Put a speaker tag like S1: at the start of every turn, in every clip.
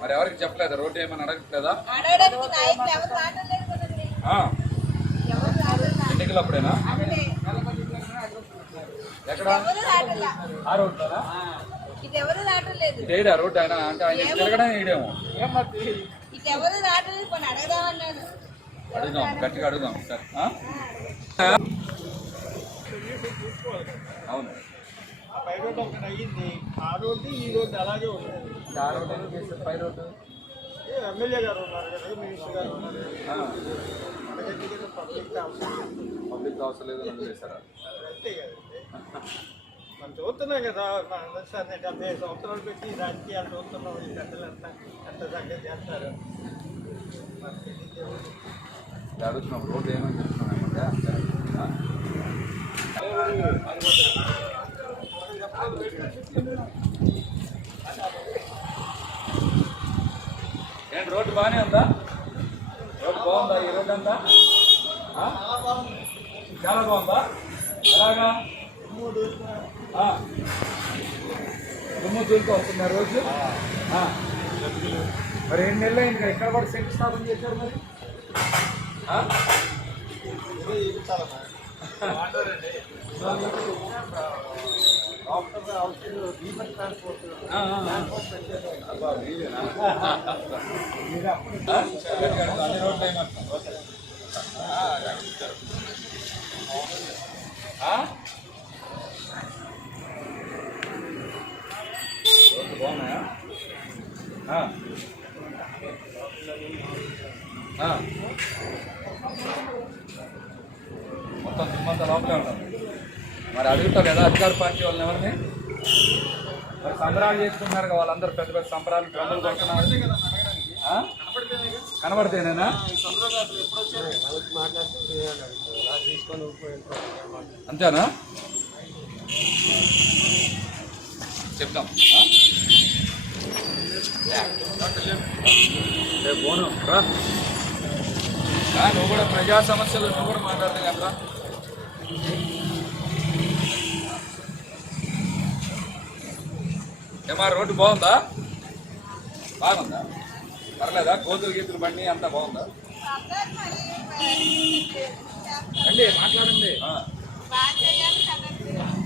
S1: మరి ఎవరికి చెప్పలేదా? రోడ్డు ఏమైనా అడగట్లేదా? ఎన్నికలు అప్పుడేనా? ఎక్కడ? ఆ రోడ్లోనా? ఏడా రోడ్డు ఆయన? అంటే ఆయన తిరగడం ఏడేమో అడుగుదాం గట్టిగా అడుగుదాం సరే అవును.
S2: రోడ్డు ఒకటి అయ్యింది. ఆ రోడ్డు ఈ రోడ్డు అలాగే ఉంటుంది
S1: ఆ రోడ్డు ఎందుకు వేశారు? పై రోడ్డు?
S2: ఏ ఎమ్మెల్యే గారు ఉన్నారు కదా మినిస్టర్ గారు ఉన్నారు మనకి పబ్లిక్ అవసరం
S1: పబ్లిక్ అవసరం లేదు చేశారా?
S2: అంతే కదండి మనం చూస్తున్నాం కదా మన అందరిసారి డెబ్బై ఐదు సంవత్సరాలు పెట్టి రాజకీయాలు చూస్తున్నాం ఈ పెద్దలంతా ఎంత సంగతి చేస్తారు.
S1: అడుగుతున్నాం రోడ్డు ఏమని చెప్తున్నాం? ఏంటి రోడ్డు బాగానే ఉందా? రోడ్డు బాగుందా? ఈ రోడ్డు అంతా? చాలా బాగుందా? ఎలాగా. దుమ్ము దూరుకు వస్తుందా రోజు. మరి ఎన్ని నెలలు ఇంకా ఎక్కడ కూడా శంకుస్థాపన చేశారు మరి? ఆ? మొత్తం దుమ్మంతా లోపలే ఉంటాం మరి అడుగుతారు కదా అధికార పార్టీ వాళ్ళని ఎవరిని? మరి సంబరాలు చేసుకుంటున్నారు కదా వాళ్ళందరూ పెద్ద పెద్ద సంబరాలు డ్రమ్ములు కొడుతున్నారు కనబడితేనేనా?
S2: తీసుకొని
S1: అంతేనా చెప్తాం పోను నువ్వు కూడా ప్రజా సమస్యలు నువ్వు కూడా మాట్లాడతావు కదా ఏమా రోడ్డు బాగుందా? బాగుందా? పర్లేదా? కోతులు గీతులు బండి అంతా బాగుందా? రండి మాట్లాడండి.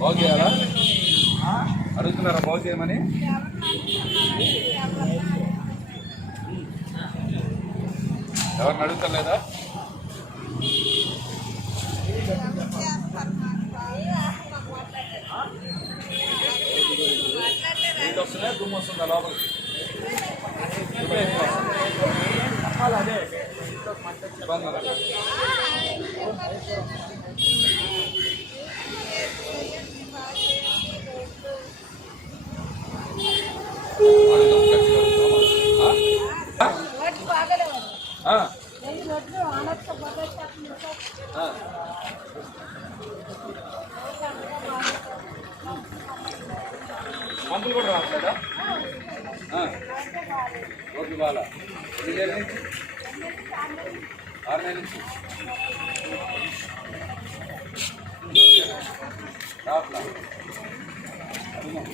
S3: బాగు చేయాలా?
S1: అడుగుతున్నారా బాగు చేయమని? ఎవరిని అడుగుతలేదా నీళ్ళు వస్తున్నాయి దుమ్ము వస్తుందా లోపలికి వస్తుంది. ఇబ్బంది లేదు. అడుగుదాం, గట్టిగా అడుగుదాం.
S3: రోడ్డు బాగలేవు
S1: ఆ?
S3: రెండు రోడ్లు ఆనొక్క పోతే
S1: ఆ? మందులు కూడా రావట్లేదా ఆ. ఓకే బాల ఎన్ని నెలల నుంచి ఆరు నెలల నుంచి రావట్లా అడుగుదాం.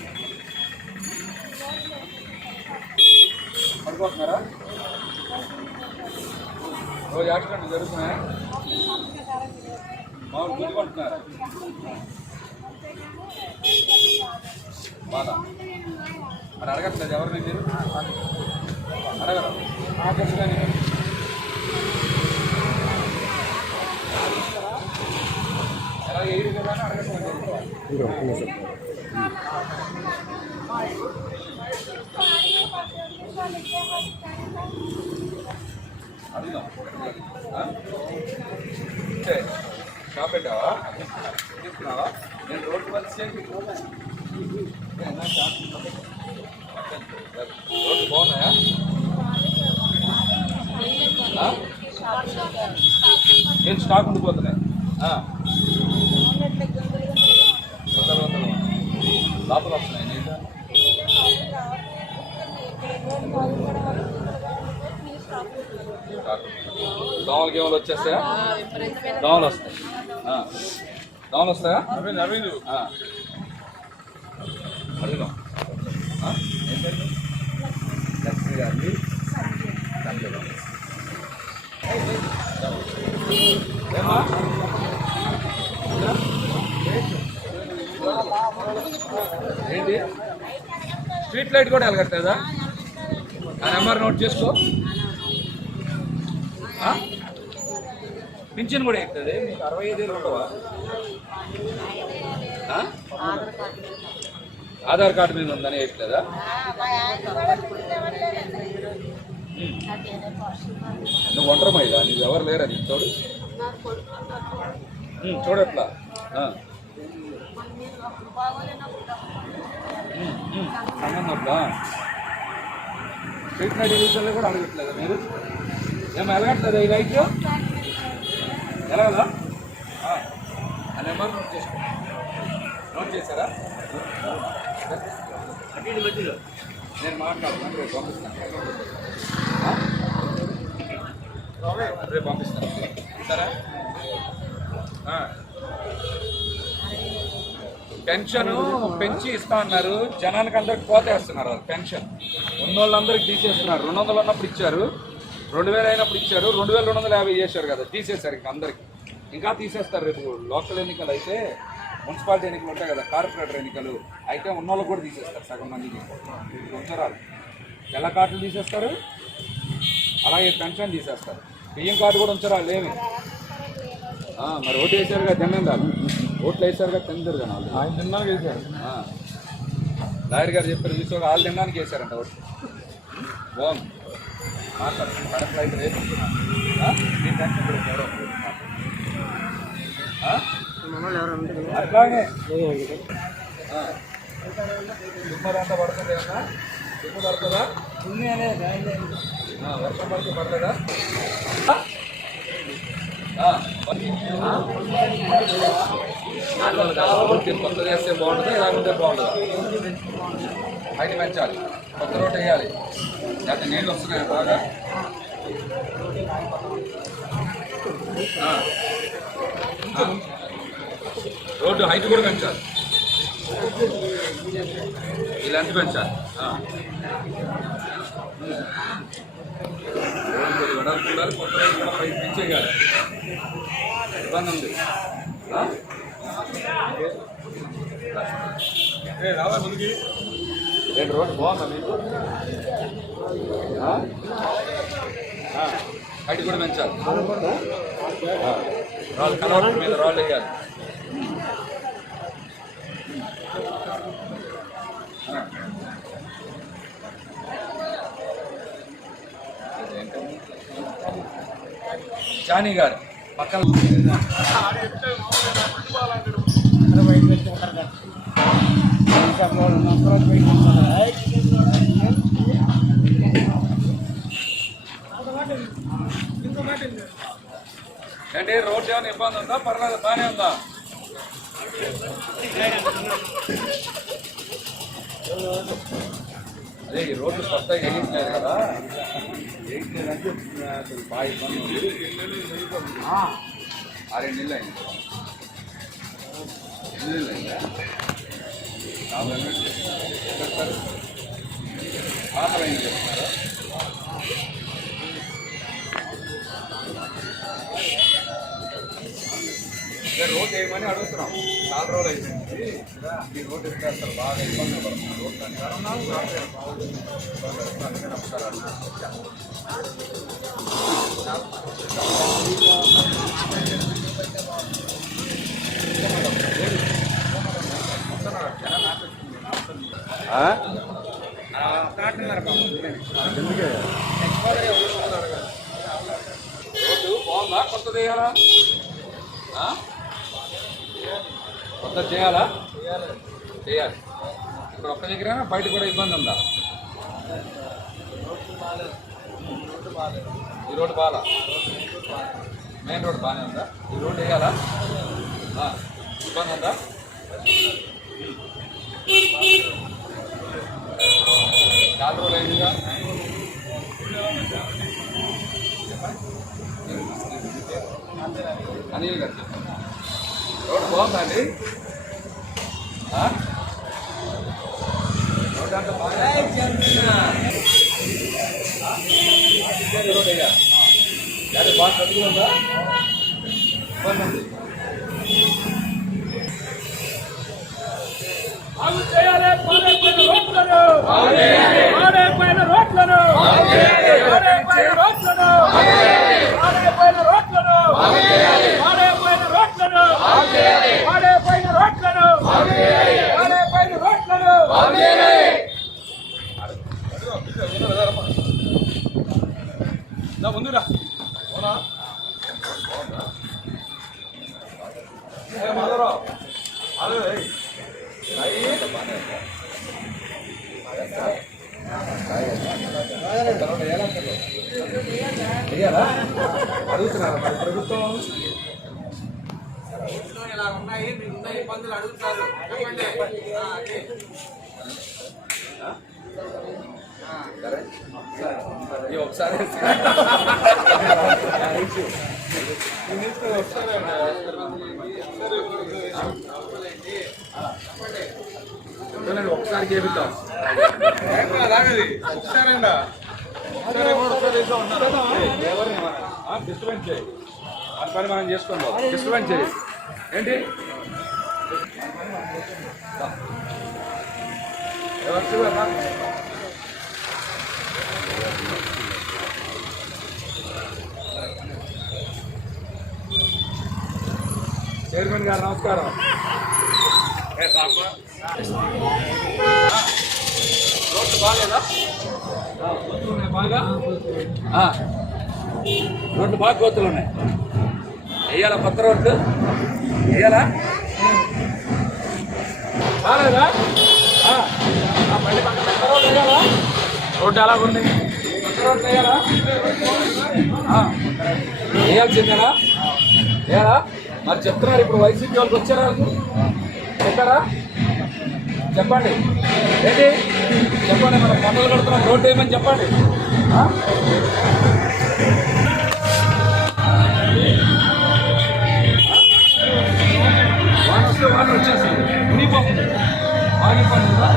S1: పడిపోతున్నారా రోజు యాక్సిడెంట్ జరుగుతున్నాయా మామూలు గుర్తుకుంటున్నారా బాధ మరి అడగట్లేదు ఎవరిని మీరు? అడగరు? ఆఫీస్ కానీ ఎలా ఏడు కదా అని అడగట్లేదు అడుగుదాం. ఆ? సరే. షాప్ పెట్టావా? తీసుకున్నావా నేను రోడ్డు పని స్టాక్ ఉండిపోతున్నాయి. ఆ. వందలు వందలు లోపల వస్తున్నాయి దోమలకి ఏమైనా వచ్చేస్తాయా? దోమలు వస్తాయి. ఆ. దోమలు వస్తాయా నవీన్ అడుగుదాం ఆ? ఏం పేరు? లక్ష్మి గారిది సంజయ్ గారు. ఏమ్మా? ఏంటి? స్ట్రీట్ లైట్ కూడా వెలగట్లేదా? ఆ నెంబర్ నోట్ చేసుకో? పింఛన్ కూడా ఎక్కుతుంది. మీకు అరవై ఐదు వేలు ఉండవా? ఆధార్ కార్డు మీద ఉందని వేయట్లేదా? నువ్వు ఒంటరి మహిళ నీకు ఎవరు లేరా నీకు తోడు? చూడట్లా అన్నప్పుడా స్ట్రీట్ లైట్ విషయంలో కూడా అడగట్లేదా మీరు? ఏమో ఎలగట్లేదా ఈ లైట్ ఎలాగదా ఆ నెంబర్ నోట్ చేసుకో. నోట్ చేశారా? నేను మాట్లాడుతున్నాను రేపు పంపిస్తాను? రేపు పంపిస్తాను. సరే. పెన్షన్ పెంచి ఇస్తా అన్నారు జనానికి అందరికి కోతేస్తున్నారు అది పెన్షన్. ఉన్న వాళ్ళందరికి తీసేస్తున్నారు. రెండు వందలు ఉన్నప్పుడు ఇచ్చారు. రెండు వేలు అయినప్పుడు ఇచ్చారు. రెండు వేల రెండు వందల యాభై చేశారు కదా తీసేశారు ఇంకా అందరికి. ఇంకా తీసేస్తారు రేపు లోకల్ ఎన్నికలు అయితే మున్సిపాలిటీ ఎన్నికలు ఉంటాయి కదా కార్పొరేటర్ ఎన్నికలు. అయితే ఉన్న వాళ్ళు కూడా తీసేస్తారు సగం మందికి. ఉంచరాలు తెల్ల కార్డులు తీసేస్తారు. అలాగే పెన్షన్ తీసేస్తారు. బియ్యం కార్డు కూడా ఉంచరాలు ఏమి మరి ఓటు కదా తిన్నాను ఓట్లు తిందరు కదా వాళ్ళు.
S2: ఆయన తిన్నాక వేశారు.
S1: ఆ. లాయర్ గారు చెప్పారు తీసుకో వాళ్ళు తినడానికి వేసారంట ఓటు బాగుంది. మాట్లాడు కరెక్ట్ రైట్ రేపు? అట్లాగే. దుమ్మరు అంతా పడుతుంది ఏమన్నా? దుమ్ము పడుతుందా? వర్షం పడితే పడుతుందా ఆ? ఆ, ఓకే, కొత్తది వేస్తే బాగుంటుంది లేకుంటే బాగుంటుంది హైట్ పెంచాలి. కొత్త రోడ్డు వేయాలి. లేకపోతే నీళ్ళు వస్తున్నాయి బాగా. రోడ్డు హైట్ కూడా పెంచాలి. ఇలాంటి పెంచాలి. వెడల్పు ఉండాలి కొత్త రోడ్డు కూడా పైకి పెంచేయాలి ఇబ్బంది ఉంది. ఏంటి రోడ్డు బాగుందా మీకు. హైట్ కూడా పెంచాలి. రాళ్ళు కలవట్ల మీద రాళ్ళు వేయాలి. జానీ గారు పక్కన అంటే రోడ్డు ఏమైనా ఇబ్బంది ఉందా పర్లేదు బాగానే ఉందా అదే ఈ రోడ్డు కొత్తగా వేయించలేదు కదా వేయించలేదంటే అసలు బాగా ఇబ్బంది ఉంది ఆరేడు నెలలు అయింది ఎన్ని నెలలు అయిందా నాలుగు రోడ్ వేయమని అడుగుతున్నాం. చాలా రోజులు అయిపోయింది. ఈ రోడ్ ఎక్కడ అసలు బాగా ఇబ్బంది పడుతుంది రోడ్ అందుకని ఒకసారి అడుగుతున్నాం. ఆ?
S2: ఎందుకే
S1: రోడ్డు బాగుందా? కొత్తది వేయాలా ఆ? కొత్త చేయాలా?
S2: చేయాలి.
S1: చేయాలి ఇక్కడ ఒక్క దగ్గర బయట కూడా ఇబ్బంది ఉందా?
S2: రోడ్డు బాగాలేదు రోడ్డు బాగాలేదు
S1: ఈ రోడ్డు బాగా మెయిన్ రోడ్ బాగానే ఉందా? ఈ రోడ్డు వేయాలా? ఇబ్బంది ఉందా? చాలా రోజులు అయిందిగా అనిల్ గారు రోడ్డు బాగుందండి ఆ? రోడ్డు అంతా బాగానే ఉందా? ఇదే రోడ్డు వేయాలి అది బాగా చదువు ఉందా ఇబ్బంది ఉంది
S4: బాగు చేయాలి పాడైపోయిన రోడ్లను. పాడైపోయిన రోడ్లను. పాడైపోయిన రోడ్లను. పాడైపోయిన రోడ్లను. పాడైపోయిన రోడ్లను. పాడైపోయిన రోడ్లను. పాడైపోయిన రోడ్లను.
S1: ముందురా అవునా ఏ అడుగుతున్నారా మరి ప్రభుత్వం
S2: ఇలా ఉన్నాయి మీకున్న ఇబ్బందులు అడుగుతారు చెప్పండి
S1: సరే ఒకసారి చెప్పండి, ఒకసారి చేపిద్దాం డిస్టర్బెన్స్ చేయి. మన పని మనం చేసుకుందాం డిస్టర్బెన్స్ చేయి. ఏంటి? ఎవరు చూడమ్మా చైర్మన్ గారు నమస్కారం. రోడ్లు బాగాలేదా బాగా రెండు బాగా కోతులు ఉన్నాయి. వేయాలా కొత్త రోడ్లు? వేయాలా? బాగాలేదా? మళ్ళీ వేయాలా? రోడ్డు ఎలా ఉంది? కొత్త రోడ్లు వేయాలా? వేయాల్సిందేనా? వేయాలా? మరి చెప్తున్నారు ఇప్పుడు వైసీపీ వాళ్ళకి వచ్చారా? చెప్పారా చెప్పండి. ఏంటి? చెప్పండి మనం పండుగలు కడుతున్నాం రోడ్డు ఏమని చెప్పండి. వాళ్ళు వాన వస్తే మునిగిపోతుంది ఆగిపోతుందా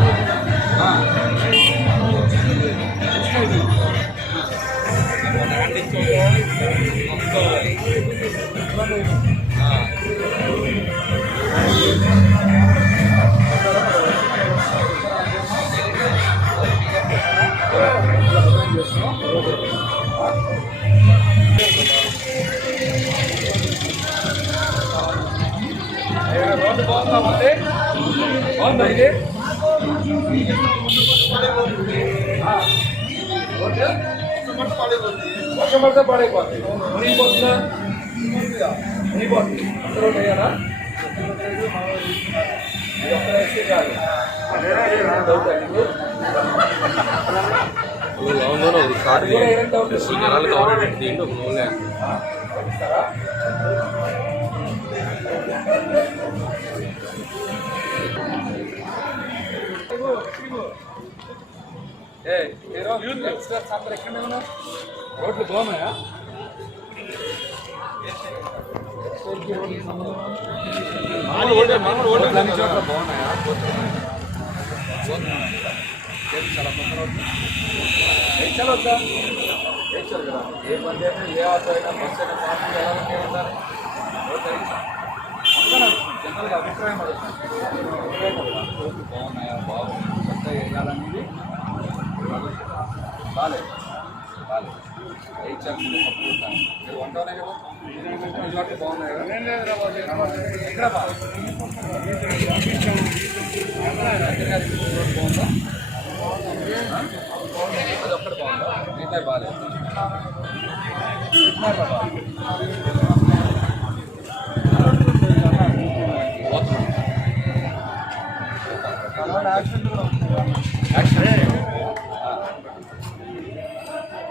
S1: పాడైపోతుంది మునిగిపోతుందా మునిగిపోతుంది చాలు డౌట్ నీకు? అది కూడా ఏం డౌట్ ఆ, పంపిస్తారా? ఏ మీరు యంగ్స్టర్స్ అందరు ఎక్కడనే ఉన్నారు రోడ్లు బాగున్నాయా యంగ్స్టర్కి రోడ్లు సంబంధం రోడ్లు అన్ని చోట్ల బాగున్నాయా చాలా కొత్త రోడ్లు వేయించాలి వద్దా వేయించాలి కదా ఏ బండి అయినా ఏ ఆటో అయినా బస్సు అయినా ట్రాఫిక్ ఎలా ఉంటే ఉండాలి రోడ్డు వేయించాలి అందుకని జనరల్గా అభిప్రాయం అడుగుతాను అభిప్రాయం అడుగుతాను. రోడ్లు బాగున్నాయా బాగుంది కొత్త వేయాలనేది బాగాలేదు బాగాలేదు బాగుంది బాగాలేదు చిన్నారులో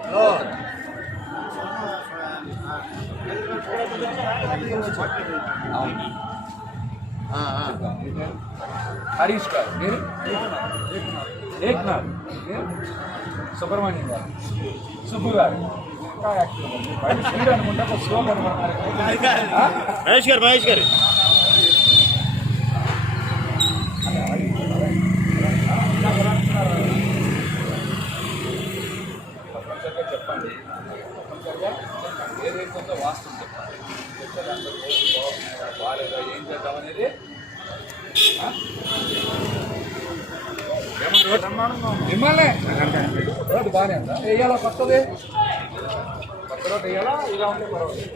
S1: బాగుంది. అవును. హరీష్ గారు. మీరు ఏక్నాథ్. మీరు సుబ్రహ్మణ్యం గారు. సుబ్బు గారు?
S2: మహేష్ గారు మహేష్ గారు
S1: తప్పనిసరిగా చెప్పండి తప్పనిసరిగా చెప్పండి ఏదైతే ఉందో వాస్తవం చెప్పండి చెప్తే దాంట్లో రోజు బాగున్నాయా బాగాలేదా ఏం చేద్దాం అనేది ఆ? ఏమన్నా రోడ్డు మిమ్మల్ని రోడ్డు బాగానే ఉందా వేయాలా కొత్తది? కొత్త రోడ్డు వేయాలా? ఇలా ఉంటే పర్వాలేదు.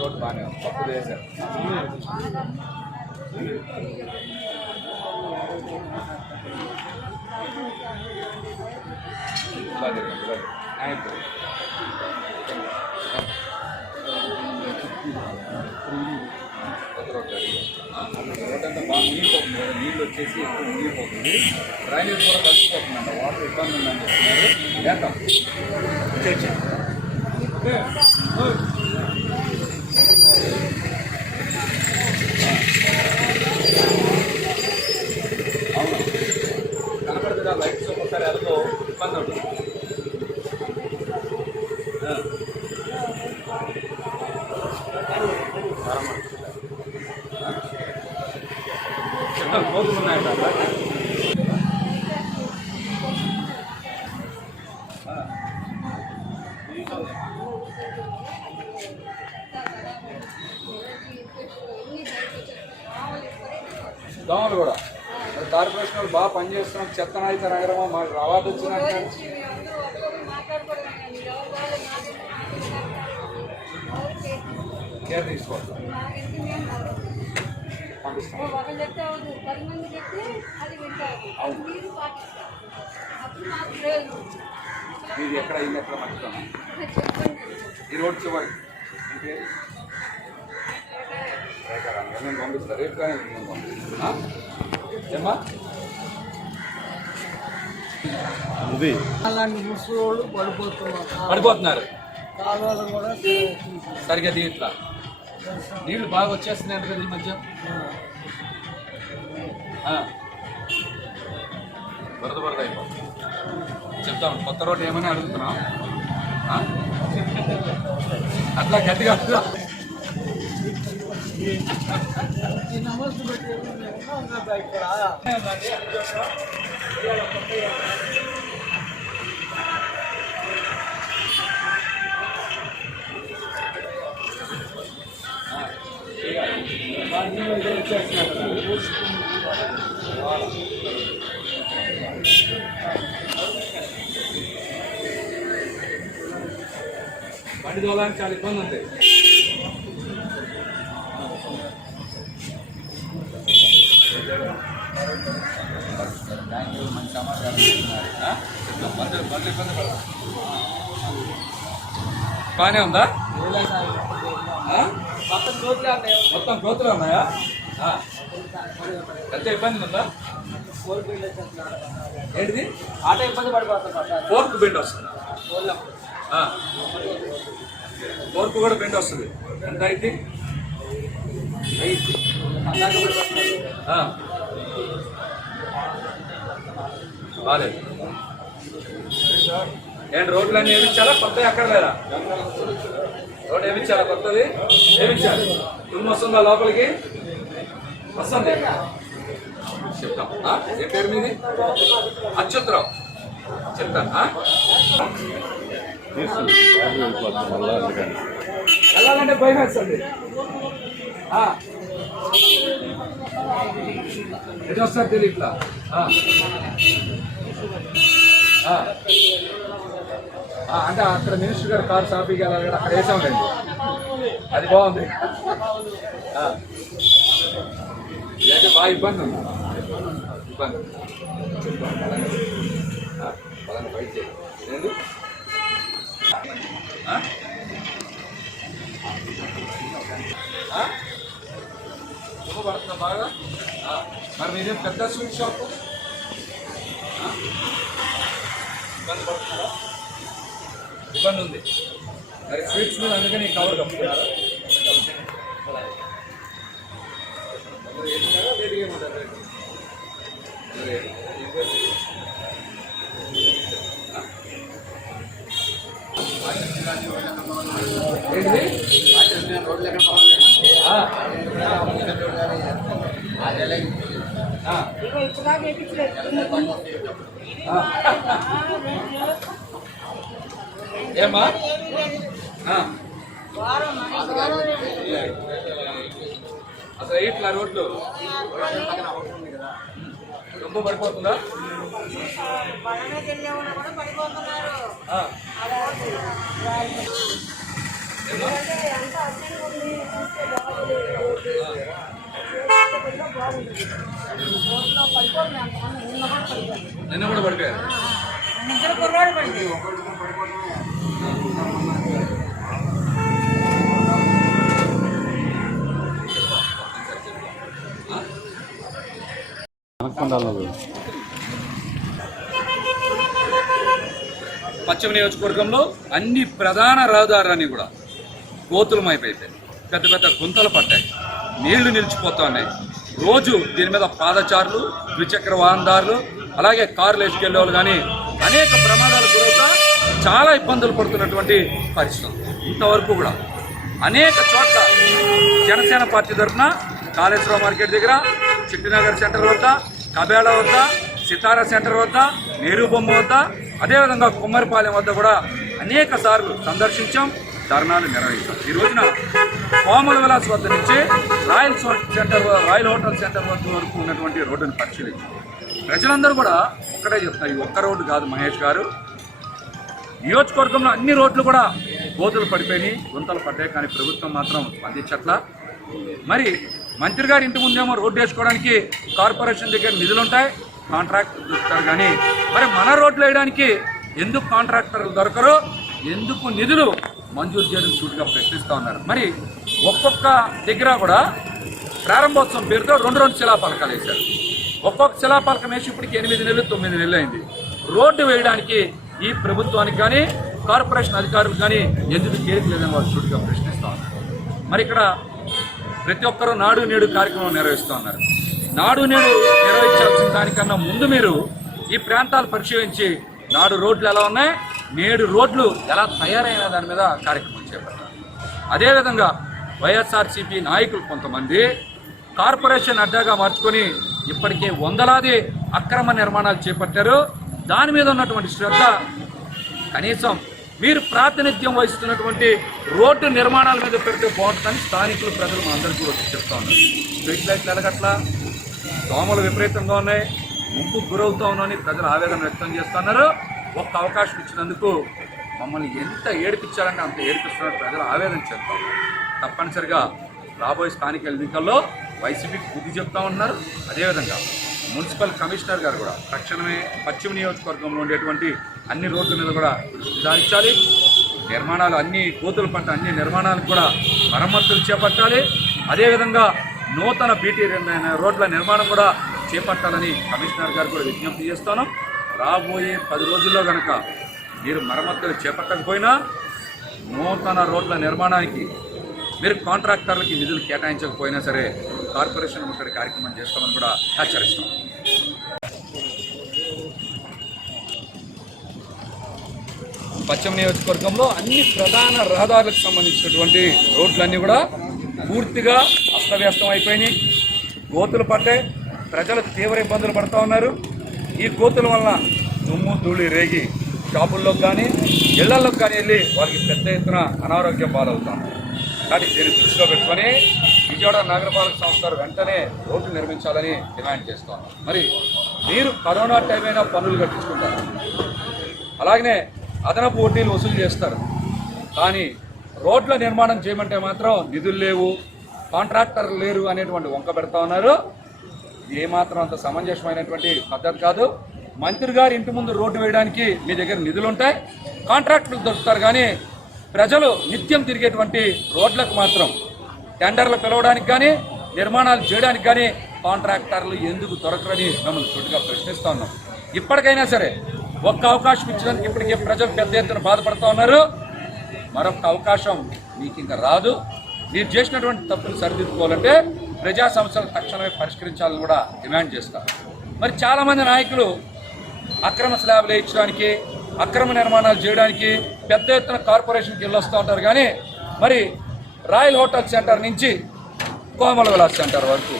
S1: రోడ్డు బాగానే ఉంది. కొత్తది వేసారు ఇలా తిరగండి, ఆయన బాగా నీళ్ళు వచ్చేసి ఎక్కువ నీళ్ళు పోతుంది. డ్రైనేజ్ కూడా కలిసిపోతుందంట వాటర్ ఇబ్బంది ఉందని చెప్తున్నారు. వేద్దాం అవును. కనపడుతుందా? లైట్స్ ఒక్కసారి ఎలాగో ఇబ్బంది ఉంటుంది
S3: వింటారు
S1: అవును.
S3: మీరు పాటిస్తారు అప్పుడు మాకు లేదు
S1: మీది ఎక్కడ ఇల్లు ఎక్కడ మంచిదాం
S3: చెప్పండి
S1: ఈ రోడ్ చివరి మీ పేరు రేఖారాణి. నేను పంపిస్తాను రేపు కానీ నేను పంపిస్తాను ఆ?
S2: అలాంటి ముసలోళ్ళు పడిపోతున్నారు.
S1: పడిపోతున్నారు.
S2: కాలువలు కూడా
S1: సరిగ్గా దీంట్లో నీళ్ళు బాగా వచ్చేస్తున్నాయి కదా ఈ మధ్య? ఆ. బురద బురద అయిపోతుంది. చెప్తాం కొత్త రోడ్డు ఏమని అడుగుతున్నాం? అట్లా గట్టిగా బండి దోలానికి చాలా ఇబ్బంది ఉంది బ్యాంకులు మంచి సమాచారం ఇస్తున్నారు. ఆ? చెప్తాం. బండ్లు బండ్లు ఇబ్బంది పడతాం బాగానే ఉందా? మొత్తం కోతులు ఉన్నాయా? ఎంత పెద్ద ఇబ్బంది ఉందా? ఏంటిది?
S2: ఆట ఇబ్బంది పడిపోతుంది పోర్క్
S1: ఫోర్క్ బెండ్ వస్తుంది. పోర్క్ ఫోర్క్ కూడా బెండ్ వస్తుంది. ఎంత అయితే ఆ. బాలేదు. ఏంటి రోడ్లు అన్నీ ఏమిచ్చాలా? కొత్త ఎక్కడ లేదా రోడ్ ఏమిచ్చాలా కొత్తది? ఏమిచ్చాలి? తుమ్ము వస్తుందా లోపలికి? వస్తుంది. చెప్తాం. ఆ? ఏ పేరు మీది? అచ్యుతరావు. చెప్తాను. ఆ? వెళ్ళాలంటే భయం వేస్తుంది. ఎట్లా వస్తారు తెలియదు ఇట్లా అంటే అక్కడ మినిస్టర్ గారు కార్ షాపింగ్ వెళ్ళాలి అక్కడ వేసామండి అది బాగుంది. Ah. ఆ. బాగా ఇబ్బంది ఉంది. ఇబ్బంది. Ah, ఆ, పలానా బయట చేయి. ఏంది? Ah? ఆ? పడుతుందా బాగా మరి మీదేం పెద్ద స్వీట్ షాప్? ఇబ్బంది పడుతున్నారా? ఇబ్బంది ఉంది. మరి స్వీట్స్ మీద అందుకని కవర్ కప్పుతున్నారా ఏంటిది
S3: లేదు.
S1: అసలు ఇట్లా రోడ్లు? రొమ్మ పడిపోతుందా?
S3: పడిపోతున్నారు ఎంత నిన్న కూడా
S1: పడిపోయారు
S3: కుర్రాడు
S1: పశ్చిమ నియోజకవర్గంలో అన్ని ప్రధాన రహదారులన్నీ కూడా గోతులమైపోయిపోయాయి పెద్ద పెద్ద గుంతలు పట్టాయి. నీళ్ళు నిలిచిపోతా ఉన్నాయి. రోజు దీని మీద పాదచారులు ద్విచక్ర వాహనదారులు అలాగే కార్లు వేసుకెళ్ళే వాళ్ళు కానీ అనేక ప్రమాదాలు గురవుతా చాలా ఇబ్బందులు పడుతున్నటువంటి పరిస్థితులు ఇంతవరకు కూడా అనేక చోట్ల జనసేన పార్టీ తరఫున కాళేశ్వరం మార్కెట్ దగ్గర చిట్టినగర్ సెంటర్ వద్ద కబేళ వద్ద సితారా సెంటర్ వద్ద నేరుబొమ్మ వద్ద అదేవిధంగా కుమ్మరిపాలెం వద్ద కూడా అనేక సార్లు సందర్శించాం. ధర్నాలు నిర్వహించాం ఈ రోజున కోమల విలాస్ వద్ద నుంచి royal centre royal hotel centre వద్ద వరకు ఉన్నటువంటి రోడ్డును పరిశీలించాం. ప్రజలందరూ కూడా ఒక్కటే చెప్తారు ఈ ఒక్క రోడ్డు కాదు మహేష్ గారు. నియోజకవర్గంలో అన్ని రోడ్లు కూడా గోతులు పడిపోయినాయి గుంతలు పడ్డాయి కానీ ప్రభుత్వం మాత్రం స్పందించట్ల. మరి మంత్రి గారి ఇంటి ముందేమో రోడ్డు వేసుకోవడానికి కార్పొరేషన్ దగ్గర నిధులు ఉంటాయి కాంట్రాక్ట్ దొరుకుతారు కానీ మరి మన రోడ్లు వేయడానికి ఎందుకు కాంట్రాక్టర్లు దొరకరు? ఎందుకు నిధులు మంజూరు చేయడం సూటిగా ప్రశ్నిస్తూ ఉన్నారు. మరి ఒక్కొక్క దగ్గర కూడా ప్రారంభోత్సవం పేరుతో రెండు రెండు శిలాపలకాలు వేశారు. ఒక్కొక్క శిలాపలకం వేసి ఇప్పటికి ఎనిమిది నెలలు తొమ్మిది నెలలు అయింది. రోడ్డు వేయడానికి ఈ ప్రభుత్వానికి కానీ కార్పొరేషన్ అధికారులకు కానీ ఎందుకు చేయట్లేదని వాళ్ళు సూటిగా ప్రశ్నిస్తూ ఉన్నారు. మరి ఇక్కడ ప్రతి ఒక్కరూ నాడు నేడు కార్యక్రమం నిర్వహిస్తూ ఉన్నారు. నాడు నేడు నిర్వహించాల్సిన దానికన్నా ముందు మీరు ఈ ప్రాంతాలు పరిశీలించి నాడు రోడ్లు ఎలా ఉన్నాయి నేడు రోడ్లు ఎలా తయారైన దాని మీద కార్యక్రమం చేపట్టారు అదేవిధంగా వైఎస్ఆర్సీపీ నాయకులు కొంతమంది కార్పొరేషన్ అడ్డాగా మార్చుకొని ఇప్పటికే వందలాది అక్రమ నిర్మాణాలు చేపట్టారు. దాని మీద ఉన్నటువంటి శ్రద్ధ కనీసం మీరు ప్రాతినిధ్యం వహిస్తున్నటువంటి రోడ్డు నిర్మాణాల మీద పెడితే బాగుంటుందని స్థానికులు ప్రజలు అందరికీ వచ్చి చెప్తా ఉన్నారు. స్ట్రీట్ లైట్లు ఎలగట్లా దోమలు విపరీతంగా ఉన్నాయి ముంపు గురవుతా ఉన్నాయని ప్రజలు ఆవేదన వ్యక్తం చేస్తున్నారు ఒక్క అవకాశం ఇచ్చినందుకు మమ్మల్ని ఎంత ఏడిపించాలంటే అంత ఏడిపిస్తున్నారు ప్రజలు ఆవేదన చేస్తా తప్పనిసరిగా రాబోయే స్థానిక ఎన్నికల్లో వైసీపీకి బుద్ధి చెప్తా ఉన్నారు. అదేవిధంగా మున్సిపల్ కమిషనర్ గారు కూడా తక్షణమే పశ్చిమ నియోజకవర్గంలో ఉండేటువంటి అన్ని రోడ్ల మీద కూడా విచారించాలి నిర్మాణాలు అన్ని కోతుల పంట అన్ని నిర్మాణాలకు కూడా మరమ్మతులు చేపట్టాలి. అదేవిధంగా నూతన బీటీ రోడ్ల నిర్మాణం కూడా చేపట్టాలని కమిషనర్ గారు కూడా విజ్ఞప్తి చేస్తాను. రాబోయే పది రోజుల్లో కనుక మీరు మరమ్మతులు చేపట్టకపోయినా నూతన రోడ్ల నిర్మాణానికి మీరు కాంట్రాక్టర్లకి నిధులు కేటాయించకపోయినా సరే కార్పొరేషన్ ముట్టడి కార్యక్రమం చేస్తామని కూడా హెచ్చరిస్తాం పశ్చిమ నియోజకవర్గంలో అన్ని ప్రధాన రహదారులకు సంబంధించినటువంటి రోడ్లన్నీ కూడా పూర్తిగా అస్తవ్యస్తం అయిపోయినాయి. గోతులు పట్టే ప్రజలు తీవ్ర ఇబ్బందులు పడుతూ ఉన్నారు. ఈ కోతుల వలన దుమ్ము ధూళి రేగి షాపుల్లోకి కానీ ఇళ్ళలోకి కానీ వెళ్ళి వాళ్ళకి పెద్ద ఎత్తున అనారోగ్యం పాలవుతాం. కానీ దీన్ని దృష్టిలో పెట్టుకొని విజయవాడ నగరపాలక సంస్థ వెంటనే రోడ్లు నిర్మించాలని డిమాండ్ చేస్తాం. మరి మీరు కరోనా టైం అయినా పన్నులు కట్టించుకుంటారు? అలాగనే అదనపు వడ్డీలు వసూలు చేస్తారు. కానీ రోడ్ల నిర్మాణం చేయమంటే మాత్రం నిధులు లేవు కాంట్రాక్టర్లు లేరు అనేటువంటి వంక పెడతా ఉన్నారు. ఇది ఏమాత్రం అంత సమంజసమైనటువంటి పద్ధతి కాదు. మంత్రి గారి ఇంటి ముందు రోడ్డు వేయడానికి మీ దగ్గర నిధులు ఉంటాయి. కాంట్రాక్టులు దొరుకుతారు కానీ ప్రజలు నిత్యం తిరిగేటువంటి రోడ్లకు మాత్రం టెండర్లు పిలవడానికి కానీ నిర్మాణాలు చేయడానికి కానీ కాంట్రాక్టర్లు ఎందుకు దొరకరని మిమ్మల్ని చుట్టుగా ప్రశ్నిస్తూ ఉన్నాం. ఇప్పటికైనా సరే ఒక్క అవకాశం ఇచ్చినందుకు ఇప్పటికే ప్రజలు పెద్ద ఎత్తున బాధపడుతూ ఉన్నారు. మరొక అవకాశం మీకు ఇంకా రాదు. మీరు చేసినటువంటి తప్పులు సరిదిద్దుకోవాలంటే ప్రజా సమస్యలు తక్షణమే పరిష్కరించాలని కూడా డిమాండ్ చేస్తారు. మరి చాలామంది నాయకులు అక్రమ స్లాబ్లు వేయించడానికి అక్రమ నిర్మాణాలు చేయడానికి పెద్ద ఎత్తున కార్పొరేషన్కి వెళ్ళొస్తూ ఉంటారు. కానీ మరి రాయల్ హోటల్ సెంటర్ నుంచి కోమల విలాస్ సెంటర్ వరకు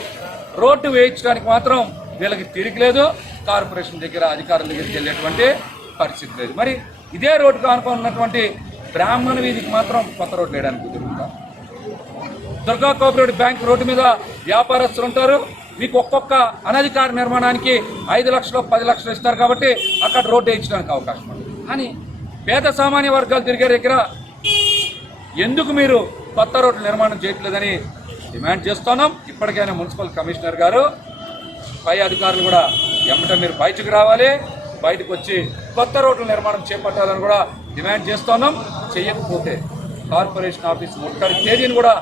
S1: రోడ్డు వేయించడానికి మాత్రం వీళ్ళకి తిరిగి లేదు. కార్పొరేషన్ దగ్గర అధికారుల దగ్గరికి వెళ్ళేటువంటి పరిస్థితి లేదు. మరి ఇదే రోడ్డు ఆనుకొని ఉన్నటువంటి బ్రాహ్మణ వీధికి మాత్రం కొత్త రోడ్డు వేయడానికి కుదురుతుందా దుర్గా కోఆపరేటివ్ బ్యాంక్ రోడ్డు మీద వ్యాపారస్తులు ఉంటారు. మీకు ఒక్కొక్క అనధికార నిర్మాణానికి ఐదు లక్షలు పది లక్షలు ఇస్తారు కాబట్టి అక్కడ రోడ్డు వేయించడానికి అవకాశం ఉంది. కానీ పేద సామాన్య వర్గాలు తిరిగే దగ్గర ఎందుకు మీరు కొత్త రోడ్లు నిర్మాణం చేయట్లేదని డిమాండ్ చేస్తున్నాం. ఇప్పటికైనా మున్సిపల్ కమిషనర్ గారు పై అధికారులు కూడా ఎమ్మట మీరు బయటకు రావాలి. బయటకు వచ్చి కొత్త రోడ్ల నిర్మాణం చేపట్టాలని కూడా డిమాండ్ చేస్తున్నాం. చేయకపోతే కార్పొరేషన్ ఆఫీస్ ముట్టడి తేదీని కూడా